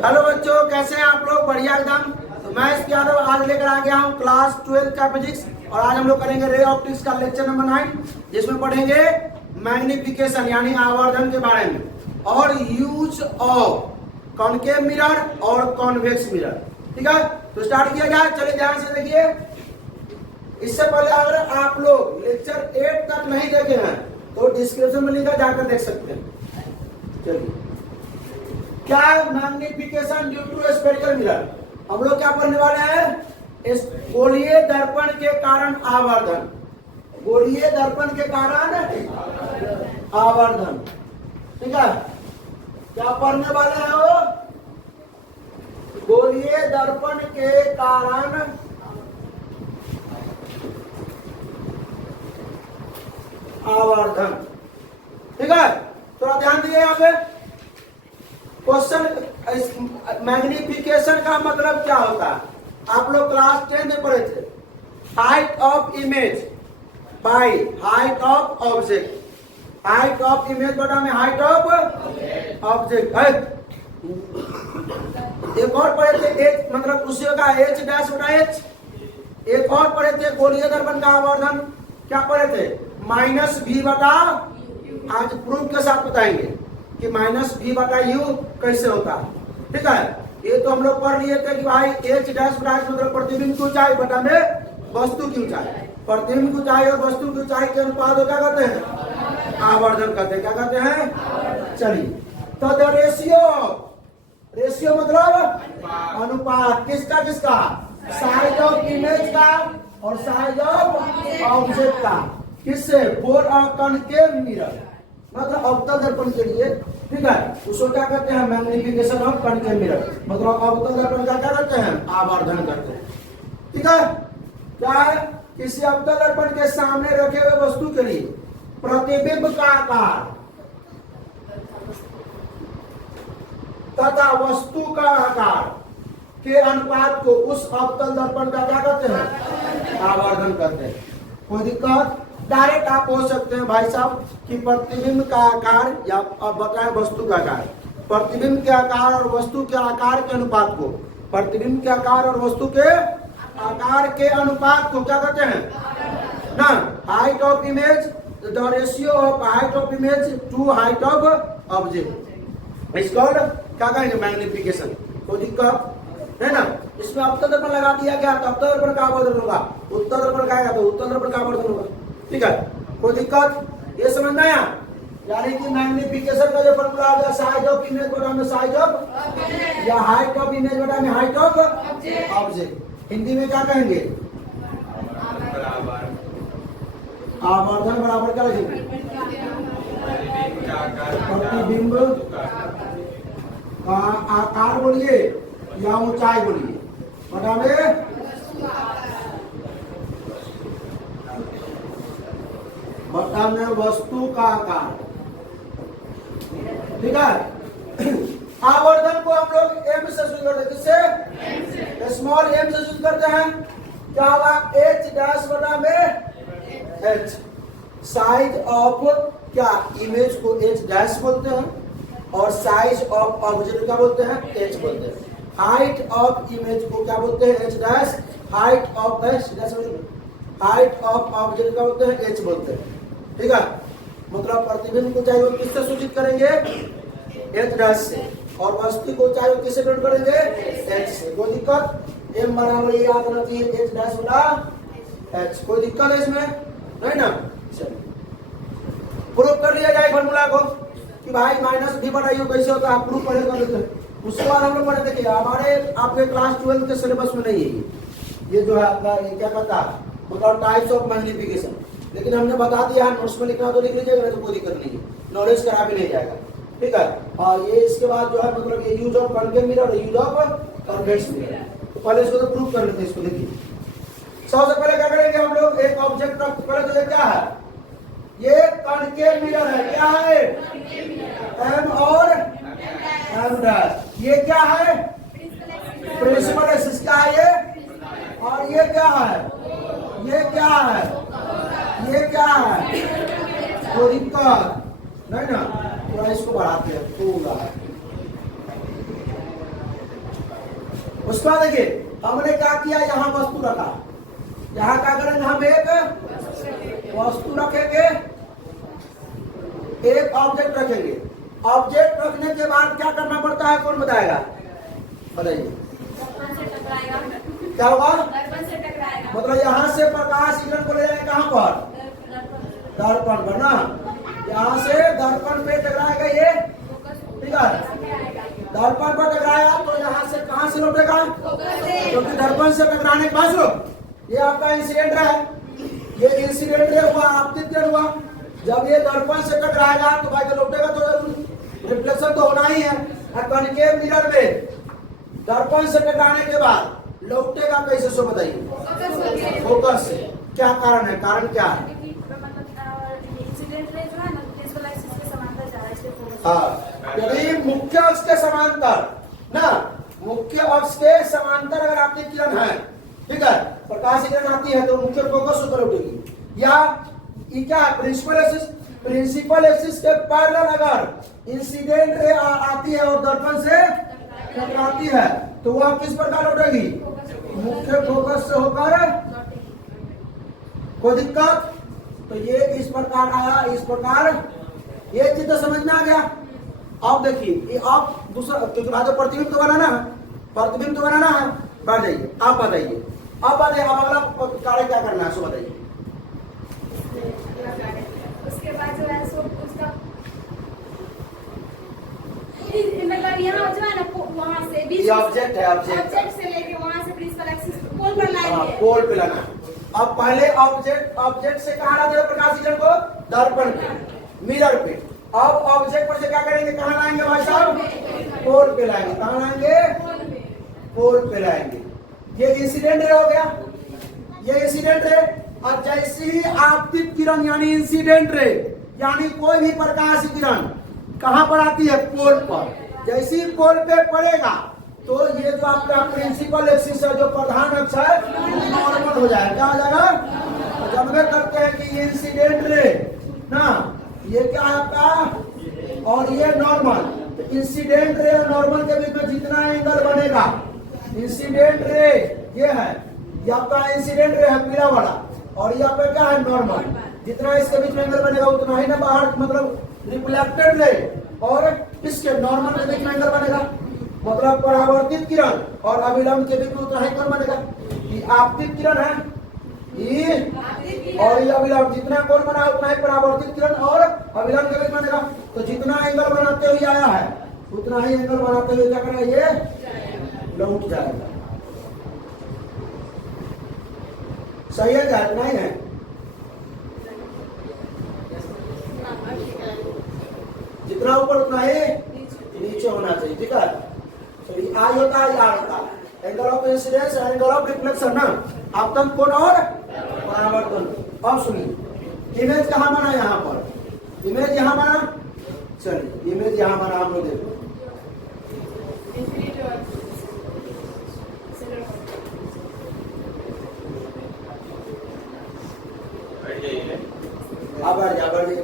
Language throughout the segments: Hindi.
हेलो बच्चों, कैसे हैं आप लोग? बढ़िया एकदम। तो मैं इस यादव आज लेकर आ गया हूँ क्लास 12 का फिजिक्स। और आज हम लोग करेंगे रे ऑप्टिक्स का लेक्चर नंबर 9, जिसमें पढ़ेंगे मैग्निफिकेशन यानी आवर्धन के बारे में और यूज ऑफ कॉनकेव मिरर और कॉन्वेक्स मिरर। ठीक है, तो स्टार्ट किया जाए। चलिए ध्यान से देखिए। इससे पहले अगर आप लोग लेक्चर 8 तक नहीं देखे हैं तो डिस्क्रिप्शन में लिखा, जाकर देख सकते हैं। चलिए, क्या है magnification due to spherical mirror? हम लोग क्या पढ़ने वाले हैं? इस गोलीय दर्पण के कारण आवर्धन। गोलीय दर्पण के कारण आवर्धन। ठीक है, क्या पढ़ने वाले हैं वो? गोलीय दर्पण के कारण आवर्धन। ठीक है, थोड़ा ध्यान दिए यहाँ पे। क्वेश्चन मैग्निफिकेशन का मतलब क्या होता है? आप लोग क्लास 10 में पढ़े थे। Height of image by height of object. Height of image बटा में हाइट ऑफ ऑब्जेक्ट है। एक और पढ़े थे एच, मतलब उसी का एच डैश बटा एच। एक और पढ़े थे गोलीय दर्पण का आवर्धन। क्या पढ़े थे? माइनस भी बटा। आज प्रूफ के साथ बताएंगे कि माइनस भी बटा यू कैसे होता है। ठीक है, ये तो हम लोग पढ़ लिए थे कि भाई एच डैश बटा मतलब प्रतिबिंब की ऊंचाई बटा में वस्तु की ऊंचाई। प्रतिबिंब की ऊंचाई और वस्तु की ऊंचाई के अनुपात को क्या कहते हैं? आवर्धन कहते हैं। क्या कहते हैं? चलिए, तो द रेशियो मतलब अनुपात। किसका किसका? साइज ऑफ इमेज का और साइज ऑफ ऑब्जेक्ट का। किससे? फॉर अ कॉनकेव मिरर, मतलब अवतल दर्पण के लिए। ठीक है, उसको क्या कहते हैं? मैग्निफिकेशन ऑफ कॉनकेव मिरर, मतलब अवतल दर्पण का क्या करते हैं? आवर्धन करते हैं। ठीक है, क्या है? किसी अवतल दर्पण के सामने रखे हुए वस्तु के लिए प्रतिबिंब का आकार तथा वस्तु का आकार के अनुपात को उस अवतल दर्पण का क्या कहते हैं? आवर्धन करते हैं। कोई दिक्कत? डायरेक्ट आप बोल सकते हैं भाई साहब कि प्रतिबिंब का आकार या अब बताएं वस्तु का आकार। प्रतिबिंब के आकार और वस्तु के आकार के अनुपात को, प्रतिबिंब के आकार और वस्तु के आकार के अनुपात को क्या कहते हैं ना? Height of image, the ratio of height of image to height of object. इसको क्या कहेंगे? मैग्निफिकेशन। कोई दिक्कत है ना? इसमें अवतल दर्पण लगा दिया गया तो अवतल दर्पण का आवर्धन होगा, उत्तल दर्पण का आएगा तो उत्तल दर्पण का आवर्धन होगा। ठीक है, कोई दिक्कत? ये समझ में आया? यानी कि मैग्निफिकेशन का जो फॉर्मूला आ गया साइज ऑफ इमेज बटा में साइज ऑफ या हाइट ऑफ इमेज बटा में हाइट ऑफ ऑब्जेक्ट। हिंदी में क्या कहेंगे? आवर्धन बराबर क्या लिखेंगे? प्रतिबिंब का आकार बोलिए या ऊंचाई बोलिए बटा में वस्तु का आकार। ठीक है, आवर्धन को हम लोग एम से शुरू करते हैं। किससे? स्मॉल एम से शुरू करते हैं। क्या होगा? एच डैश बटा में एच। साइज ऑफ क्या इमेज को एच डैश बोलते हैं और साइज ऑफ ऑब्जेक्ट क्या बोलते हैं? एच बोलते हैं। हाइट ऑफ इमेज को क्या बोलते हैं? H dash. Height of height of object क्या बोलते हैं? एच बोलते हैं। ठीक है, मतलब प्रतिबिंब को चाहिए किससे सूचित करेंगे? एच डैश से। और वस्तु को चाहिए किससे प्रकट करेंगे? एच से। कोई दिक्कत? एम बराबर याद होना चाहिए एच डैश बटा एच। कोई दिक्कत है इसमें? नहीं ना? चलिए, प्रूफ कर लिया जाए फॉर्मूला को कि भाई माइनस भी बटा यू कैसे होता है। प्रूफ पढ़े कर लेते हैं। उसके बाद हम लोग पढ़े थे कि हमारे आपके क्लास 12 के सिलेबस में नहीं है ये जो है आपका ये क्या कहता है मतलब टाइप्स ऑफ मैग्निफिकेशन। लेकिन हमने बता दिया है, नोट्स में लिखना तो लिख लीजिएगा, नहीं तो कोई दिक्कत नहीं है, नॉलेज करा भी नहीं जाएगा। ठीक है, और ये इसके बाद जो है मतलब ये यूज ऑफ कॉनकेव मिरर और यूज ऑफ कॉन्वेक्स मिरर। तो पहले इसको तो प्रूव कर लेते हैं। इसको देखिए, सबसे पहले क्या करेंगे हम लोग? एक ऑब्जेक्ट रख, पहले तो ये क्या है? ये कॉनकेव मिरर है। क्या है? एम और एम डैश। ये क्या है? Principal axis. क्या है ये? और ये क्या है? ये क्या है? ये क्या है? तो दिक्कत नहीं ना, थोड़ा इसको बढ़ाते हैं थोड़ा। उसके बाद देखिए हमने क्या किया, यहाँ वस्तु रखा, यहाँ क्या करेंगे, हम एक वस्तु रखेंगे, एक ऑब्जेक्ट रखेंगे। ऑब्जेक्ट रखने के बाद क्या करना पड़ता है, कौन बताएगा, बताइए क्या होगा। मतलब यहाँ से प्रकाश किरण को ले जाएंगे कहाँ पर, दर्पण पर ना, यहाँ से दर्पण पे टकराएगा ये, ठीक है, दर्पण पर टकराएगा तो यहाँ से कहाँ से लौटेगा, क्योंकि दर्पण से टकराने के बाद ये आपका इंसिडेंट है, ये इंसिडेंट हुआ, आपतित किरण हुआ। जब ये दर्पण से टकराएगा तो भाई लौटेगा तो रिफ्लेक्शन तो होना ही है। कॉन्केव मिरर में दर्पण से टकराने के बाद लौटेगा कैसे, सो बताइए, फोकस से। क्या कारण है, कारण क्या है, हाँ, यदि मुख्य अक्ष के समांतर ना, मुख्य अक्ष के समांतर अगर आपकी किरण है, ठीक है, प्रकाश किरण आती है तो मुख्य फोकस ऊपर उठेगी। या ये क्या है, प्रिंसिपल एक्सिस के पैरेलल अगर इंसिडेंट रे आती है और दर्पण से टकराती है तो वह किस प्रकार लौटेगी, मुख्य फोकस से होकर। कोई दिक्कत, तो ये इस प्रकार आया, इस प्रकार ये चित्र समझ में आ गया। अब देखिए ये आप दूसरा, क्योंकि आज प्रतिबिंब तो बनाना है, प्रतिबिंब तो बनाना है, बढ़ जाइए, आप बताइए, अब बताइए, अब अगला कार्य क्या करना है, सो बताइए। उसके बाद जो है सो उसका मतलब यहाँ जो है ना वहाँ से बीच, ये ऑब्जेक्ट है, ऑब्जेक्ट से लेके वहाँ से प्रिंसिपल एक्सिस पोल पर लाएंगे, पोल पे लाना। अब पहले ऑब्जेक्ट से कहाँ लाते हैं प्रकाश किरण को, दर्पण पे, मिरर पे। अब ऑब्जेक्ट पर से क्या करेंगे, कहाँ लाएंगे भाई साहब, पोल पे लाएंगे, कहाँ लाएंगे, पोल पे लाएंगे। ये इंसिडेंट रे हो गया, ये इंसिडेंट रे। और जैसे ही आपतित किरण यानी इंसिडेंट रे यानी कोई भी प्रकाश किरण कहाँ पर आती है, पोल पर, जैसे ही पोल पे पड़ेगा तो ये जो आपका प्रिंसिपल एक्सिस है, जो प्रधान अक्ष है, नॉर्मल हो जाएगा। क्या हो जाएगा, जब वे करते हैं कि इंसिडेंट रे ना, ये क्या है आपका, और ये नॉर्मल, तो इंसिडेंट रे और नॉर्मल के बीच में जितना एंगल बनेगा, इंसिडेंट रे ये है, ये आपका इंसिडेंट रे है पीला वाला, और यहाँ पे क्या है, नॉर्मल, जितना इसके बीच में एंगल बनेगा उतना ही ना बाहर, मतलब रिफ्लेक्टेड रे और इसके नॉर्मल के बीच में एंगल बनेगा, मतलब परावर्तित किरण और अभिलंब के बीच में उतना ही कोण बनेगा। ये आपतित किरण है, ये और ये अभिलंब, जितना कोण बना उतना ही परावर्तित किरण और अभिलंब के बीच बनेगा। तो जितना एंगल बनाते हुए आया है उतना ही एंगल बनाते हुए क्या करेगा, ये लौट जाएगा। सही है क्या, इतना ही है, जितना ऊपर उतना ही नीचे होना चाहिए, ठीक है। तो ये आई होता है, आर होता है, angle of incidence, angle of reflection ना, आपतन कोण और परावर्तन। अब सुनिए, इमेज कहाँ बना, यहाँ पर इमेज यहाँ बना, चलिए इमेज यहाँ बना, आप लोग देखो,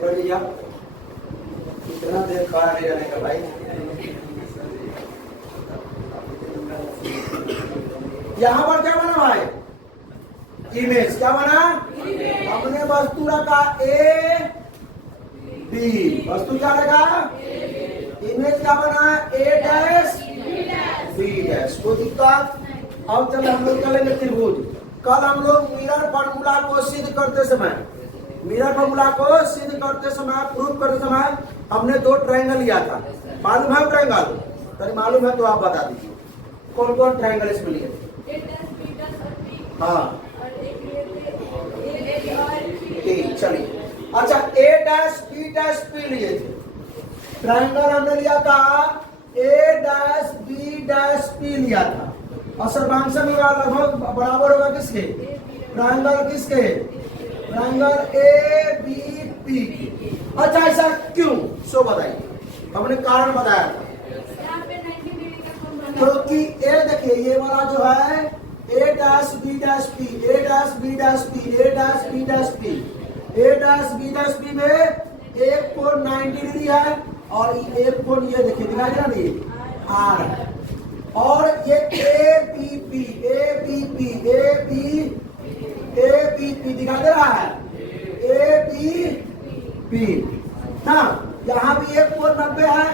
बढ़िया, इतना देर खड़ा नहीं रहने का भाई। यहाँ पर क्या बना भाई, इमेज क्या बना, हमने वस्तु रखा ए बी, वस्तु क्या रखा, इमेज क्या बना, ए डैश बी डैश। कोई दिक्कत। अब चल हम लोग चलेंगे त्रिभुज। कल हम लोग मिरर फॉर्मूला को सिद्ध करते समय, मिरर फॉर्मूला को सिद्ध करते समय, प्रूफ करते समय हमने दो ट्रायंगल लिया था, मालूम है ट्रायंगल, तभी मालूम है तो आप बता दीजिए कौन कौन ट्रायंगल इसमें लिए थे। हाँ ठीक, चलिए अच्छा, ए डैश बी डैश पी लिए थे। ट्रायंगल हमने लिया था ए डैश बी डैश पी लिया था, और सर्वांशम लगभग बराबर होगा किसके, ट्रायंगल किसके, ट्रायंगल ए बी पी। अच्छा ऐसा क्यों, सो बताइए, हमने कारण बताया था। क्योंकि ए देखिए, ये वाला जो है ए डैश बी डैश पी, ए डैश बी डैश पी, ए डैश बी डैश पी, ए डैश बी डैश पी में एक कोण 90 डिग्री है और एक कोण ये देखिए दिखाई दे रहा है, आर है, और ये A B P A B P A B P दिखा दे रहा है ए बी पी ना। यहाँ भी एक कोण 90 है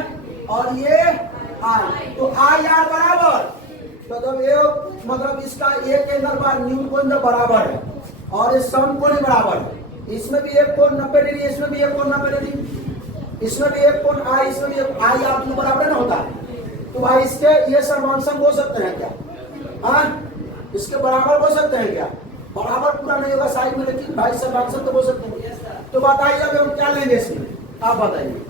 और ये आई, तो आई आर बराबर, तो जब ये मतलब इसका एक एंगल बार न्यून कोण जब बराबर है और ये सम कोण बराबर है, इसमें भी एक कोण 90 डिग्री, इसमें भी एक कोण 90 डिग्री, इसमें भी एक कोण आई, इसमें भी एक आई आर दोनों बराबर ना होता है। तो भाई इसके ये सर्वांशम हो सकते हैं क्या? हाँ, इसके बराबर हो सकते हैं क्या? बराबर पूरा नहीं होगा साइड में, लेकिन भाई सर्वांशम तो हो सकते हैं। तो बताइए अभी हम क्या लेंगे इसमें, आप बताइए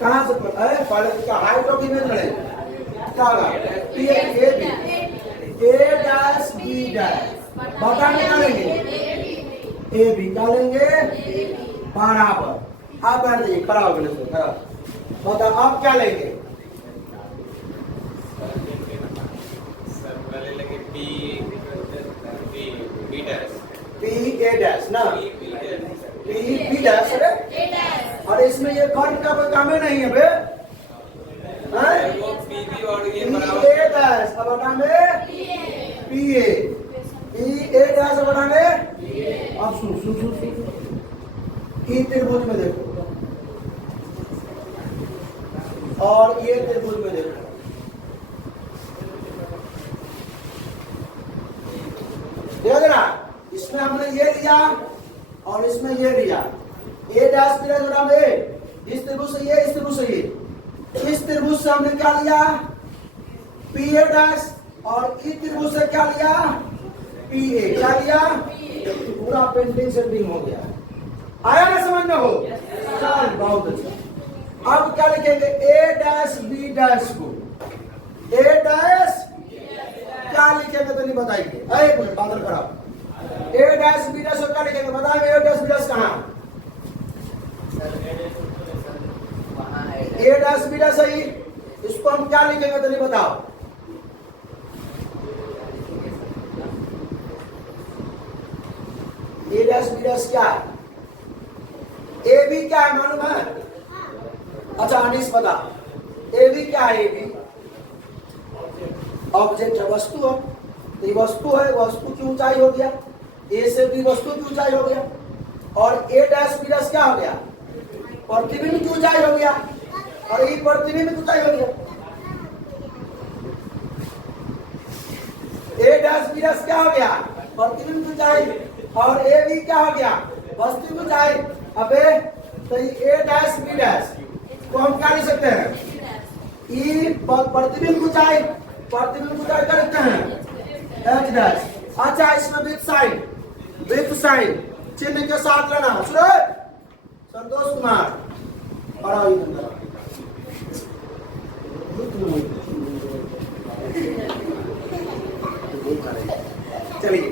कहाँ से पहले क्या हाइट ऑफ इमेज रहेगा क्या होगा? P A B A dash B dash बटा में क्या लेंगे? ए बी क्या लेंगे? बराबर। आप बैठ जाइए, खड़ा हो गए, खड़ा बताओ आप क्या लेंगे? पी ए डैश ना, पी बी डैश। अरे इसमें ये कर्व का कोई काम ही नहीं है बे, पी ए डैश अब बताएंगे पी ए डैश अब बताएंगे। अब सुन सुन सुन सुन ई त्रिभुज में देखो और ये त्रिभुज में देखो, देख रहा, इसमें हमने ये लिया और इसमें ये लिया, ए डैश बी डैश ए, इस त्रिभुज से ये, इस त्रिभुज से ये, इस त्रिभुज से हमने क्या लिया? पी ए डैश, और इस त्रिभुज से क्या लिया? पी ए, क्या लिया? पूरा पेंटिंग सेटिंग हो गया। आया ना समझ में? हो चल बहुत अच्छा। अब क्या लिखेंगे? ए डैश बी डैश को, ए डैश क्या लिखेंगे तो नहीं बताएंगे, एक मिनट बादल खराब। ए डैश बी डैश को क्या लिखेंगे बताएंगे? ए डैश बी डैश कहाँ? ए डैश बी डैश सही, इसको हम क्या लिखेंगे तो नहीं बताओ? ए डैश बी डैश क्या है? ए बी क्या है मालूम है? अच्छा अनिश बता, ए बी क्या है? ए बी ऑब्जेक्ट है, वस्तु है, तो ये वस्तु है, वस्तु की ऊंचाई हो गया, ए से बी वस्तु की ऊंचाई हो गया, और ए डैश बी डैश क्या हो गया? प्रतिबिंब की ऊंचाई हो गया, और ये प्रतिबिंब की ऊंचाई हो गया। ए डैश बी डैश क्या हो गया? प्रतिबिंब की ऊंचाई, और ए बी क्या हो गया? वस्तु की ऊंचाई। अबे तो ए डैश बी डैश को हम क्या लिख सकते हैं? ई प्रतिबिंब की ऊंचाई, प्रतिबिंब की ऊंचाई क्या लिखते हैं? H dash. अच्छा इसमें विथ साइन चिन्ह के साथ लेना। संतोष कुमार चलिए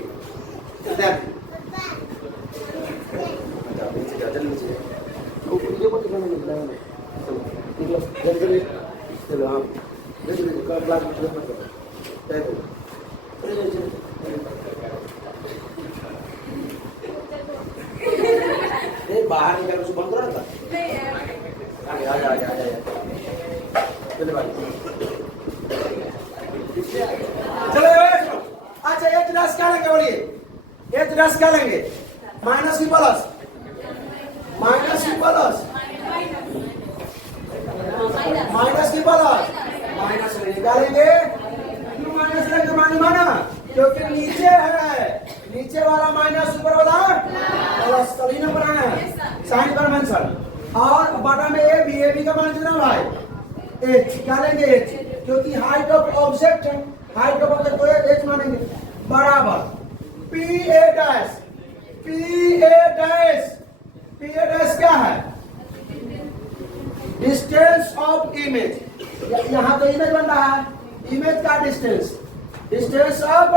बाहर निकल उसको बंद करो था। आ चलो भाई चलो। अच्छा एच डैश क्या लेंगे बोलिए? एच डैश क्या लेंगे? माइनस की प्लस, माइनस की प्लस, माइनस की प्लस, माइनस निकालेंगे, क्यों माइनस लेंगे? माना क्योंकि नीचे है, नीचे वाला माइनस ऊपर वाला प्लस, कभी ना बनाना है साइन कन्वेंशन। और बटा में ए बी का मान कितना भाई? एच। क्या लेंगे? एच, क्योंकि हाइट ऑफ ऑब्जेक्ट है, हाइट ऑफ ऑब्जेक्ट को एच मानेंगे, बराबर P A dash, P A dash, P A dash क्या है? Distance of image. यहाँ तो इमेज बन रहा है, इमेज का डिस्टेंस, डिस्टेंस ऑफ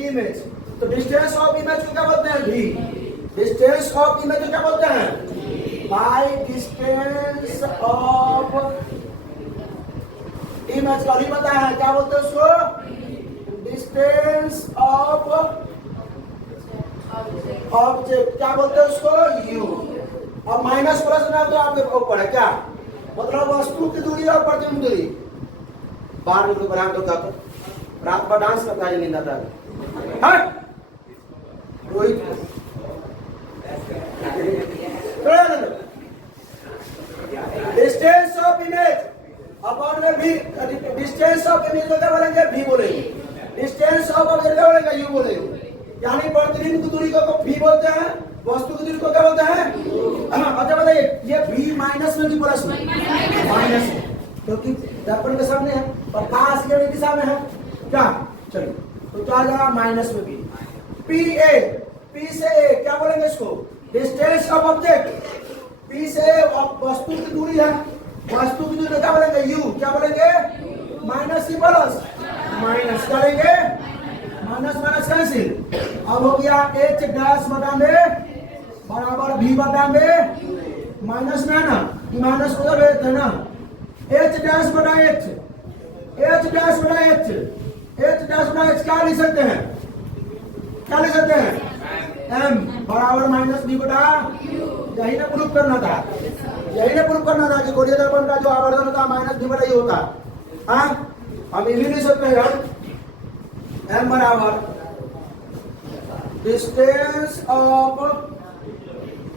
इमेज, तो डिस्टेंस ऑफ इमेज को क्या बोलते हैं? भी। डिस्टेंस ऑफ इमेज को क्या बोलते हैं? बाय डिस्टेंस ऑफ इमेज का नहीं पता है क्या बोलते हैं उसको? डिस्टेंस ऑफ ऑब्जेक्ट क्या बोलते हैं उसको? यू। अब माइनस प्लस ना तो आपके ऊपर है क्या, मतलब वस्तु वस्तु की दूरी और प्रतिबिंब दूरी। बाहर निकलो, बना दो क्या रात भर डांस करता है, नींद आता है। Rohit distance of image upon में भी, डिस्टेंस ऑफ इमेज को क्या बोलेंगे? भी बोलेंगे। डिस्टेंस ऑफ ऑब्जेक्ट क्या बोलेंगे? यू बोलेंगे। यानी प्रतिबिंब की दूरी को भी बोलते हैं, वस्तु की दूरी को क्या बोलते हैं? अच्छा बताइए, ये भी माइनस में कि प्लस में? माइनस में, क्योंकि दर्पण के सामने है, प्रकाश की दिशा में है क्या? चलिए, तो क्या आ जाएगा? माइनस में भी। पी ए, पी से ए क्या बोलेंगे इसको? Distance of object. पी से ए वस्तु की दूरी है, वस्तु की दूरी क्या बोलेंगे? यू। क्या बोलेंगे? माइनस की प्लस माइनस करेंगे, माइनस माइनस कैंसिल। अब हो गया एच डैश बटा में बराबर भी बटा में माइनस में है ना, माइनस को भेज देना। एच डैश बटा एच, एच डैश बटा एच, एच डैश बटा एच क्या लिख सकते हैं? क्या लिख सकते हैं? एम बराबर माइनस बी बटा। यही ना प्रूफ करना था, यही ना प्रूफ करना था कि गोलीय दर्पण का जो आवर्धन होता है माइनस बी बटा ये होता है। हाँ, हम ये भी लिख सकते हैं एम बराबर distance of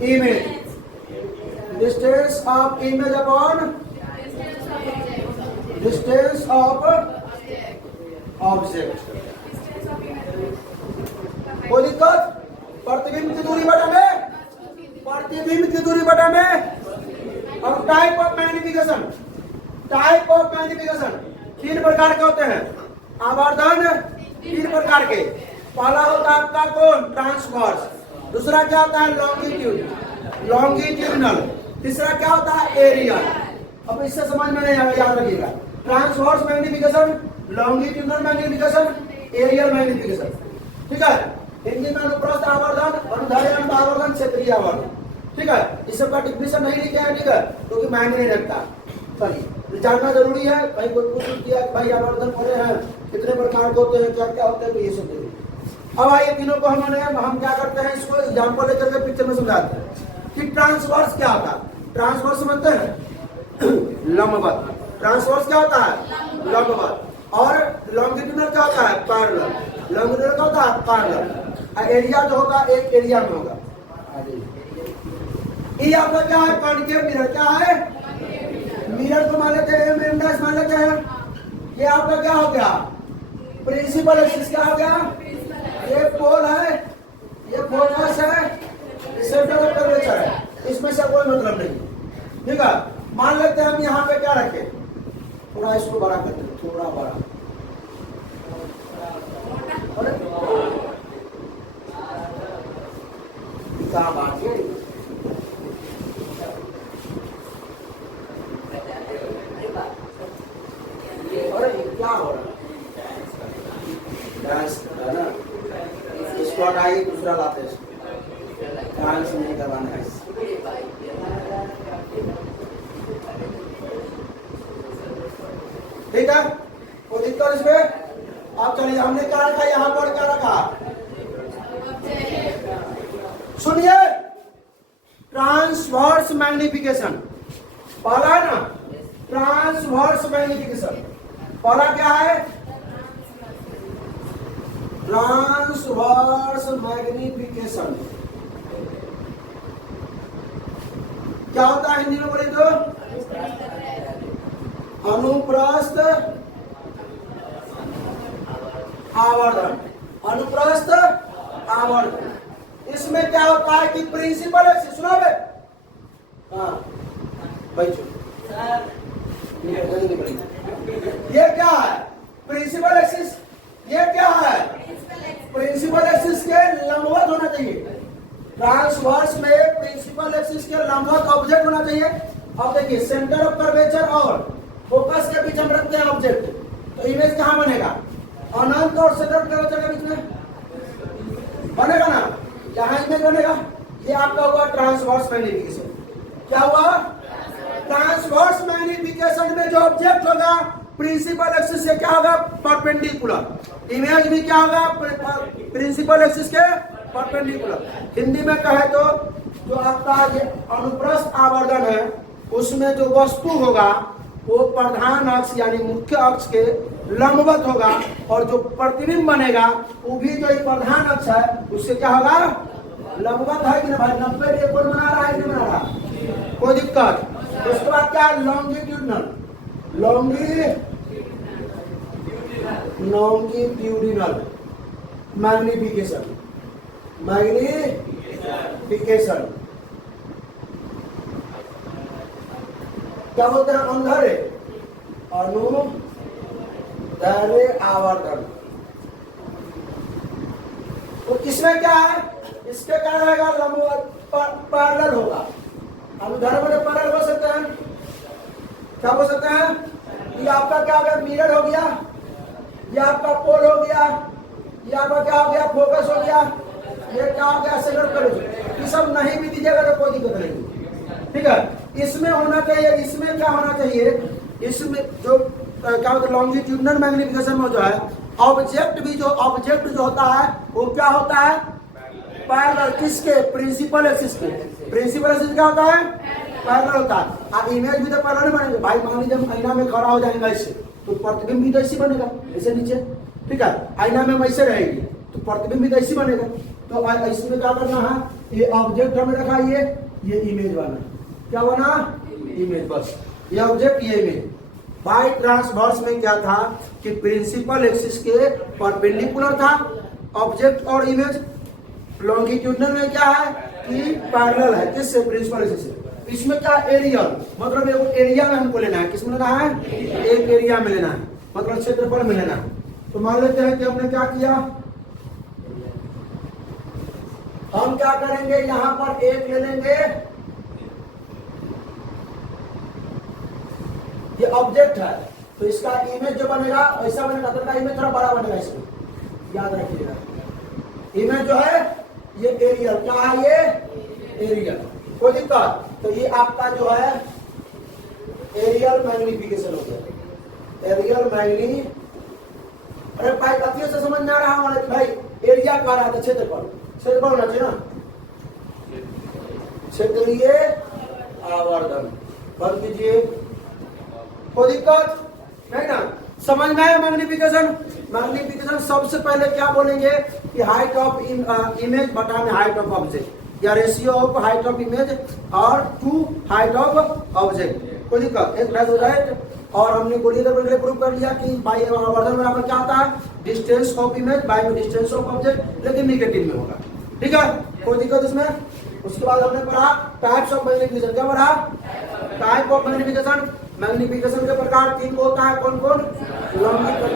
image, distance of image upon distance of object. कोई दिक्कत? प्रतिबिंब की दूरी बटा में, प्रतिबिंब की दूरी बटा में। अब type of magnification, type of magnification 3 प्रकार के होते हैं। आवर्धन 3 प्रकार के। पहला होता है आपका कौन? ट्रांसवर्स। दूसरा क्या होता है? Longitude, longitudinal. तीसरा क्या होता है? एरियल। अब इससे समझ में नहीं आएगा, याद रखिएगा। Transverse magnification, longitudinal magnification, areal magnification. ठीक है। हिंदी में अनुप्रस्थ आवर्धन, अनुदैर्ध्य आवर्धन, क्षेत्रीय आवर्धन। ठीक है। इस सब का डिफिनेशन नहीं लिखा है, ठीक है, क्योंकि मायने नहीं रखता। चलिए, जानना जरूरी है। भाई कोई पूछ दिया भाई आवर्धन पढ़े हैं, कितने प्रकार के होते हैं, क्या क्या होते हैं, तो ये सब देखिए। अब आइए तीनों को हम क्या करते हैं, इसको एग्जाम्पल लेकर के पिक्चर में समझाते हैं कि ट्रांसवर्स क्या होता है। ट्रांसवर्स समझते हैं? लंबवत। ट्रांसवर्स क्या होता है? लंबवत। और लॉन्गिट्यूडनल क्या होता है? पैरेलल। लॉन्गिट्यूडनल क्या होता है? पैरेलल। एरिया जो होगा एक एरिया में होगा। ये आपका क्या है? Concave mirror. क्या है? मिरर को मान लेते हैं एम डैश मान लेते हैं। ये आपका क्या हो गया? प्रिंसिपल एक्सिस क्या हो गया? ये पोल है, ये फोकस है, सेंटर ऑफ कर्वेचर है। इसमें से कोई मतलब नहीं। ठीक है। मान लेते हैं हम यहाँ पे क्या रखें, थोड़ा इसको बड़ा कर दें, थोड़ा बड़ा। क्या बात है? क्या हो रहा है ना? इसको हटाइए, दूसरा लाते हैं। डांस नहीं करवाना है। ठीक है, कोई दिक्कत इसमें? आप चलिए, हमने क्या रखा यहाँ पर? क्या रखा? सुनिए, ट्रांसवर्स मैग्निफिकेशन पहला है ना। ट्रांसवर्स मैग्निफिकेशन पहला क्या है? ट्रांसवर्स मैग्निफिकेशन क्या होता है? हिंदी में बोले तो अनुप्रस्थ आवर्धन, अनुप्रस्थ आवर्धन। इसमें क्या होता है कि प्रिंसिपल एक्सिस, सुनो बे, हाँ बैठो, ये क्या है? Principal axis. ये क्या है? प्रिंसिपल एक्सिस के लंबवत होना चाहिए। ट्रांसवर्स में प्रिंसिपल एक्सिस के लंबवत ऑब्जेक्ट होना चाहिए। अब देखिए, सेंटर ऑफ कर्वेचर और फोकस के बीच हम रखते हैं ऑब्जेक्ट, तो इमेज कहाँ बनेगा? अनंत और सेंटर ऑफ कर्वेचर के बीच में बनेगा ना, यहाँ इमेज बनेगा। ये आपका हुआ ट्रांसवर्स मैग्निफिकेशन। क्या हुआ? ट्रांसवर्स मैग्निफिकेशन में जो ऑब्जेक्ट होगा प्रिंसिपल एक्सिस से क्या होगा? परपेंडिकुलर। इमेज भी क्या होगा? प्रिंसिपल एक्सिस के परपेंडिकुलर। हिंदी में कहे तो जो आपका ये अनुप्रस्थ आवर्धन है, उसमें जो वस्तु होगा वो प्रधान अक्ष यानी मुख्य अक्ष के लंबवत होगा, और जो प्रतिबिंब बनेगा वो भी जो प्रधान अक्ष है उससे क्या होगा, लंबवत है कि ना भाई। 90 डिग्री कोण बना रहा है कि नहीं बना रहा, कोई दिक्कत। उसके बाद क्या, लॉन्गिट्यूडनल, लॉन्गिट्यूडिनल मैग्निफिकेशन, मैग्निफिकेशन क्या बोलते हैं, अनुदैर्घ्य, अनुदैर्घ्य आवर्धन। तो इसमें क्या है, इसके क्या रहेगा, लंबवत पैरेलल होगा। अनुदैर्घ्य में पैरेलल हो सकते हैं, क्या हो सकते हैं, ये आपका क्या हो गया, मिरर हो गया, ये आपका पोल हो गया, ये आपका क्या हो गया, फोकस हो गया, ये क्या हो गया, सेंटर करेज। ये सब नहीं भी दीजिएगा तो कोई दिक्कत नहीं, ठीक है। इसमें होना चाहिए, इसमें क्या होना चाहिए, इसमें जो क्या होता है लॉन्गिट्यूडनल मैग्निफिकेशन में जो है ऑब्जेक्ट जो होता है वो क्या होता है, पैरेलल, किसके, प्रिंसिपल एक्सिस के। प्रिंसिपल एक्सिस क्या होता है, पैरेलल होता है। आप इमेज भी तो पैरेलल बनेगा भाई। मान लीजिए हम आईना में खड़ा हो जाएंगे ऐसे, तो प्रतिबिंब भी तो ऐसे बनेगा, ऐसे नीचे, ठीक है। आईना में वैसे रहेगी तो प्रतिबिंब भी तो ऐसे बनेगा। तो इसमें क्या करना है, ये ऑब्जेक्ट हमें रखा, ये इमेज बना, क्या बना, इमेज, बस ये ऑब्जेक्ट ये इमेज। बाय ट्रांसवर्स में क्या था कि प्रिंसिपल एक्सिस के परपेंडिकुलर था ऑब्जेक्ट और इमेज। लॉन्गिट्यूडनल में क्या है कि पैरेलल है, किससे, प्रिंसिपल एक्सिस से। इसमें क्या, एरियल, मतलब एरिया में हमको लेना है, किसमें लेना है, एक एरिया में लेना है, मतलब क्षेत्रफल में लेना है। तो मान लेते हैं कि हमने क्या किया, हम क्या करेंगे, यहां पर एक ले लेंगे, ये ऑब्जेक्ट है तो इसका इमेज जो बनेगा वैसा बनेगा, तो का इमेज थोड़ा बड़ा बनेगा, इसमें याद रखिएगा। इमेज जो है ये एरियल, क्या है ये, एरियल, कोई दिक्कत। तो ये आपका जो है एरियल मैग्निफिकेशन हो गया, एरियल मैग्नी। अरे भाई कथियों से समझ में आ रहा हमारा कि भाई एरिया कह रहा था, क्षेत्रफल होना चाहिए ना, क्षेत्रीय आवर्धन बन दीजिए, कोई दिक्कत नहीं ना, समझ में आया। मैग्निफिकेशन सबसे पहले क्या बोलेंगे कि हाइट ऑफ इमेज बटा में हाइट ऑफ ऑब्जेक्ट, या ratio of height of image और टू हाइट ऑफ ऑब्जेक्ट, कोई दिक्कत, एक राइट। और हमने गोलीदार प्रूव कर लिया कि बाई आवर्धन बराबर क्या आता है, डिस्टेंस ऑफ इमेज बाई में डिस्टेंस ऑफ ऑब्जेक्ट, लेकिन निगेटिव में होगा, ठीक है, कोई दिक्कत इसमें। उसके बाद हमने पढ़ा टाइप्स ऑफ मैग्निफिकेशन, क्या पढ़ा, टाइप ऑफ मैग्निफिकेशन। मैग्निफिकेशन के प्रकार 3 को होता है, कौन कौन,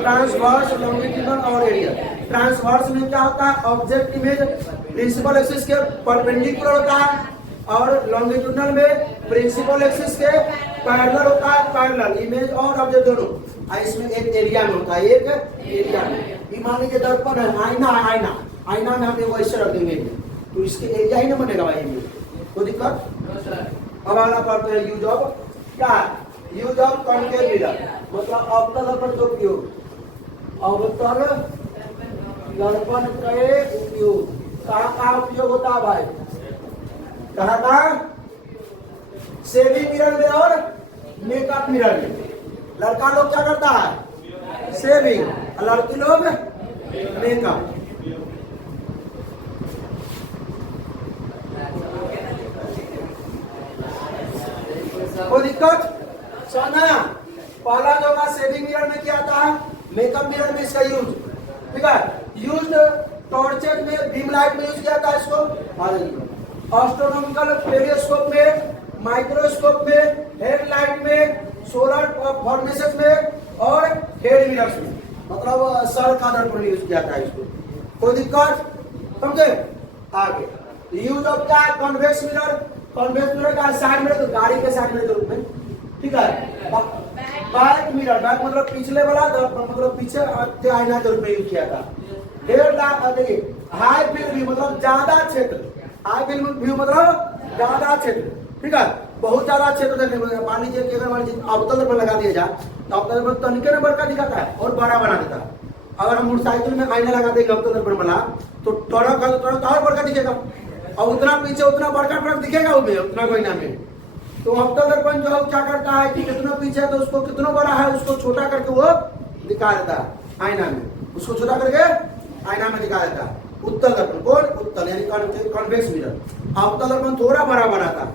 ट्रांसवर्स, लॉन्गिट्यूडनल और एरियल। ट्रांसवर्स में क्या होता है, ऑब्जेक्ट इमेज प्रिंसिपल एक्सिस के परपेंडिकुलर होता है, और लॉन्गिट्यूडनल में प्रिंसिपल एक्सिस के पैरेलल होता है, पैरेलल इमेज और ऑब्जेक्ट दोनों। इसमें एक एरिया में होता है, एक एरिया में। मान लीजिए दर्पण है, आईना में हम एगो ऐसे रख देंगे तो इसके एरिया ही ना बनेगा भाई, कोई दिक्कत। अब आना पड़ता है यूज ऑफ क्या, यूज ऑफ कॉन्केव मिरर, मतलब अवतल दर्पण का उपयोग, अवतल दर्पण के उपयोग। कहाँ उपयोग होता है भाई, कहाँ, शेविंग मिरर में और मेकअप मिरर में। लड़का लोग क्या करता है, शेविंग, लड़की लोग मेकअप। कोई दिक्कत, सोना पहला जो होगा शेविंग मिरर में क्या आता है, मेकअप मिरर में इसका यूज, ठीक है। यूज टॉर्चेज में, बीम लाइट में यूज किया जाता है इसको, एस्ट्रोनॉमिकल टेलीस्कोप में, माइक्रोस्कोप में, हेडलाइट में, सोलर फॉर्नेसेस में और हेड मिरर्स में, मतलब सर का दर्पण यूज किया जाता है इसको, कोई दिक्कत, समझे। आगे यूज ऑफ क्या, कॉन्वेक्स मिरर। कॉन्वेक्स मिरर का साइड में तो गाड़ी के साइड में रूप में, ठीक है। बैक मिरर, बैक मतलब पिछले वाला, मतलब पीछे आईना के रूप में यूज किया था। देखिए हाई फील्ड व्यू मतलब ज्यादा क्षेत्र, हाई फील्ड व्यू मतलब ज्यादा क्षेत्र, ठीक है, बहुत ज्यादा क्षेत्र देखने को। मान लीजिए कि अगर मान लीजिए अवतल दर्पण लगा दिया जाए तो अवतल दर्पण तनिके में बड़का दिखाता है और बड़ा बना देता है। अगर हम मोटरसाइकिल में आईना लगा देंगे अवतल दर्पण वाला तो ट्रक और बड़का दिखेगा, और उतना पीछे उतना बड़का ट्रक दिखेगा उसमें, उतना कोई ना में, तो अवतल दर्पण जो है क्या करता है कि कितना पीछे है तो उसको कितना बड़ा है उसको छोटा करके वो दिखा देता है आईना में, उसको छोटा करके आईना में दिखा देता है। उत्तल दर्पण कौन? उत्तल यानी कॉन्वेक्स मिरर। अवतल दर्पण थोड़ा बड़ा बना था,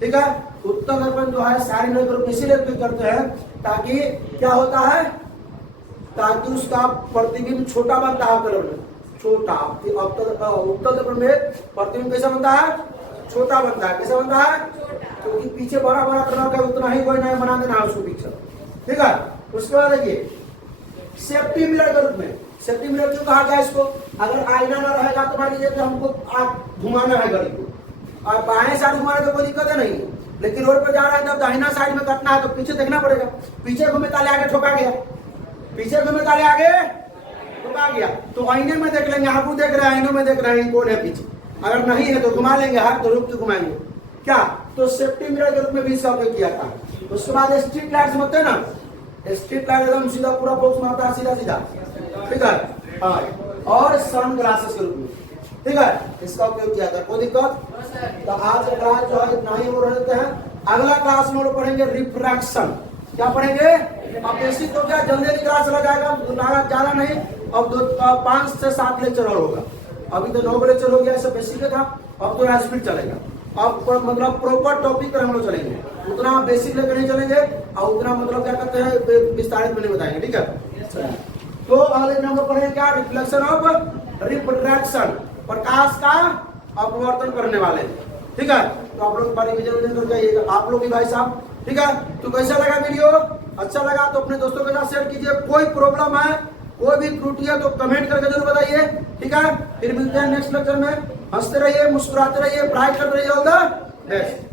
ठीक है। उत्तल दर्पण जो है सारे लोग इसीलिए करते हैं ताकि क्या होता है, ताकि उसका प्रतिबिंब छोटा बनता है अवतल में, छोटा। उत्तल दर्पण में प्रतिबिंब कैसा बनता है? छोटा बनता है। कैसा बनता है? क्योंकि पीछे बड़ा बड़ा करना का उतना ही कोई नहीं बना देना है उसको पिक्चर, ठीक है। उसके बाद देखिए सेफ्टी मिरर के रूप में। सेफ्टी मिरर क्यों कहा गया इसको? अगर आईना ना रहेगा तो मान लीजिए कि हमको आप घुमाना है गाड़ी को, और बाएं साइड घुमाने तो कोई दिक्कत है नहीं, लेकिन रोड पर जा रहा है तब दाहिना साइड में कटना है तो पीछे देखना पड़ेगा। पीछे घूमे ताले आगे ठोका गया, पीछे घूमे ताले आगे ठोका गया, तो आईने में देख लेंगे, आपको देख रहे हैं आईनों में देख रहे हैं कौन है पीछे, अगर नहीं है तो घुमा लेंगे हाथ, तो रुक के घुमाएंगे क्या, तो सेफ्टी मिरर के रूप में भी इसका उपयोग किया था। उसके बाद स्ट्रीट लाइट्स होते हैं ना, स्ट्रीट लाइट एकदम सीधा पूरा बॉक्स में आता है, सीधा सीधा, ठीक है। हाँ, और सन ग्लासेस के रूप में, ठीक है, इसका उपयोग किया था। कोई दिक्कत? तो आज का क्लास जो है इतना ही हो रहते हैं। अगला क्लास में लोग पढ़ेंगे रिफ्रैक्शन। क्या पढ़ेंगे? अब बेसिक तो क्या जल्दी क्लास चला जाएगा, ज्यादा नहीं, अब 5 से 7 लेक्चर और होगा। अभी तो 9 लेक्चर हो गया, ऐसा बेसिक था, अब तो स्पीड चलेगा। अब मतलब प्रॉपर टॉपिक पर हम लोग चलेंगे, उतना बेसिक लेकर नहीं चलेंगे और उतना मतलब क्या कहते हैं विस्तारित में नहीं बताएंगे, ठीक है। तो अगले दिन हम लोग पढ़ेंगे क्या? रिफ्लेक्शन ऑफ रिफ्रैक्शन, प्रकाश का अपवर्तन करने वाले, ठीक है। तो आप लोग रिविजन कर जाइएगा, आप लोग भी भाई साहब, ठीक है। तो कैसा लगा वीडियो? अच्छा लगा तो अपने दोस्तों के साथ शेयर कीजिए। कोई प्रॉब्लम है, कोई भी त्रुटि है तो कमेंट करके जरूर बताइए, ठीक है। फिर मिलते हैं नेक्स्ट लेक्चर में। हंसते रहिए, मुस्कुराते रहिए, पढ़ाई करते रहिए, ऑल द बेस्ट।